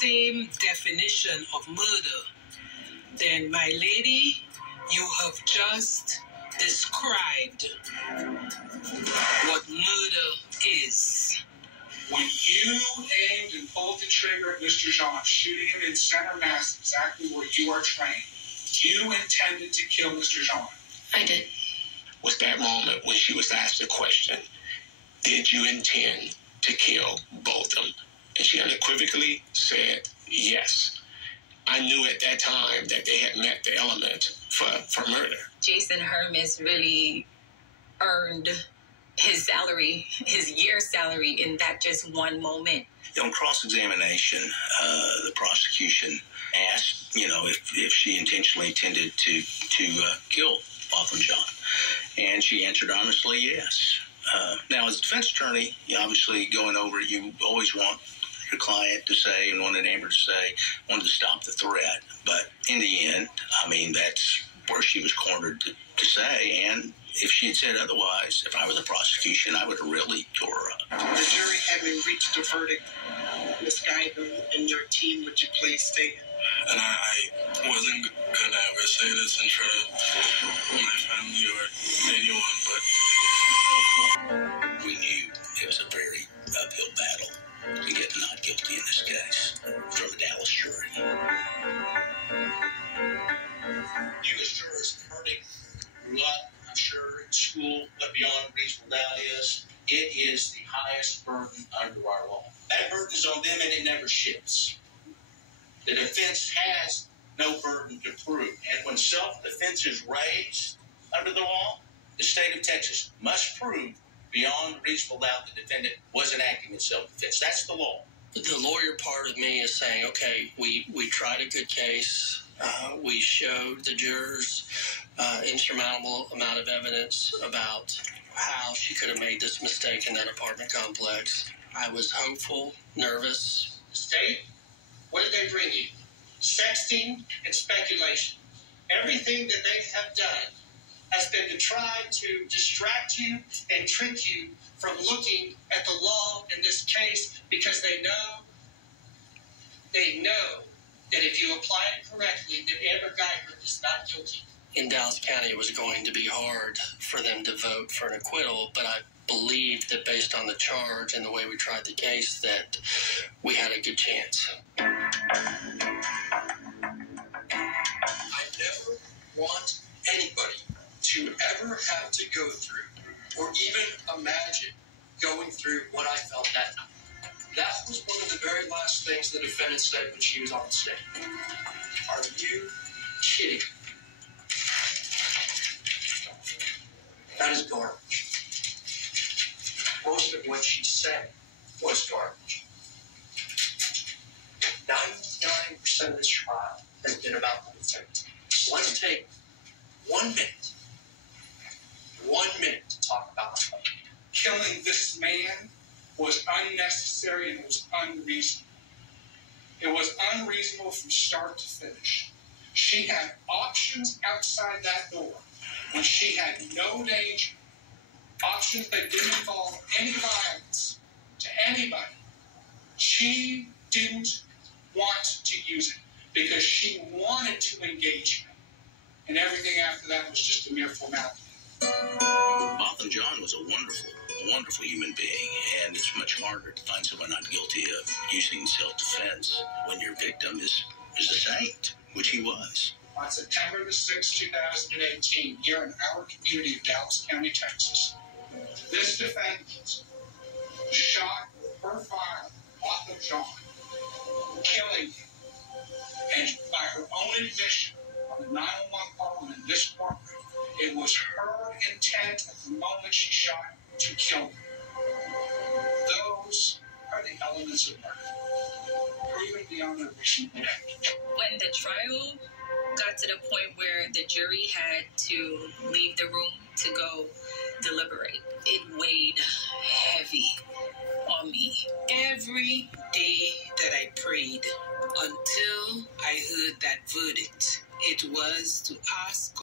same definition of murder, then, my lady, you have just described what murder is. When you aimed and pulled the trigger at Mr. Jean, shooting him in center mass, exactly where you are trained, you intended to kill Mr. Jean. I did. Was that moment when she was asked the question, did you intend to kill both of them? And she unequivocally said yes. I knew at that time that they had met the element for murder. Jason Hermes really earned his salary, his year's salary, in that just one moment. On cross-examination, the prosecution asked, if she intentionally intended to kill Botham Jean. And she answered honestly, yes. Now, as a defense attorney, you obviously going over it, you always want your client to say and want a neighbor to say, wanted to stop the threat. But in the end, that's where she was cornered to say. And if she had said otherwise, if I were the prosecution, I would have really tore her up. The jury having reached a verdict, Ms. Guyton and your team, would you please stand? And I wasn't going to ever say this in front of my family or anyone, but we knew it was a very uphill battle to get not guilty in this case from a Dallas jury. You as jurors hurting, grew up, I'm sure, in school, what beyond reasonable doubt is. It is the highest burden under our law. That burden is on them and it never shifts. The defense has no burden to prove. And when self-defense is raised under the law, the state of Texas must prove beyond reasonable doubt the defendant wasn't acting in self-defense. That's the law. The lawyer part of me is saying, okay, we tried a good case. We showed the jurors insurmountable amount of evidence about how she could have made this mistake in that apartment complex. I was hopeful, nervous. State, what did they bring you? Sexting and speculation. Everything that they have done has been to try to distract you and trick you from looking at the law in this case, because they know that if you apply it correctly, that Amber Guyton is not guilty. In Dallas County, it was going to be hard for them to vote for an acquittal, but I believed that based on the charge and the way we tried the case, that we had a good chance. I never want anybody to ever have to go through or even imagine going through what I felt that night. That was one of the very last things the defendant said when she was on the stand. Are you kidding? That is garbage. Most of what she said was garbage. 99% of this trial has been about the defendant. So let's take 1 minute to talk about the fight. Killing this man was unnecessary and it was unreasonable. It was unreasonable from start to finish. She had options outside that door when she had no danger. Options that didn't involve any violence to anybody. She didn't want to use it because she wanted to engage him. And everything after that was just a mere formality. Botham Jean was a wonderful human being, and it's much harder to find someone not guilty of using self-defense when your victim is a saint, which he was. On September the 6th, 2018, here in our community of Dallas County, Texas, this defendant shot her father, Botham Jean, killing him. And by her own admission on the 911 call in this courtroom, it was her intent at the moment she shot to kill him. Those are the elements of murder, proven beyond a reasonable doubt. When the trial got to the point where the jury had to leave the room to go deliberate, it weighed heavy on me. Every day that I prayed until I heard that verdict, it was to ask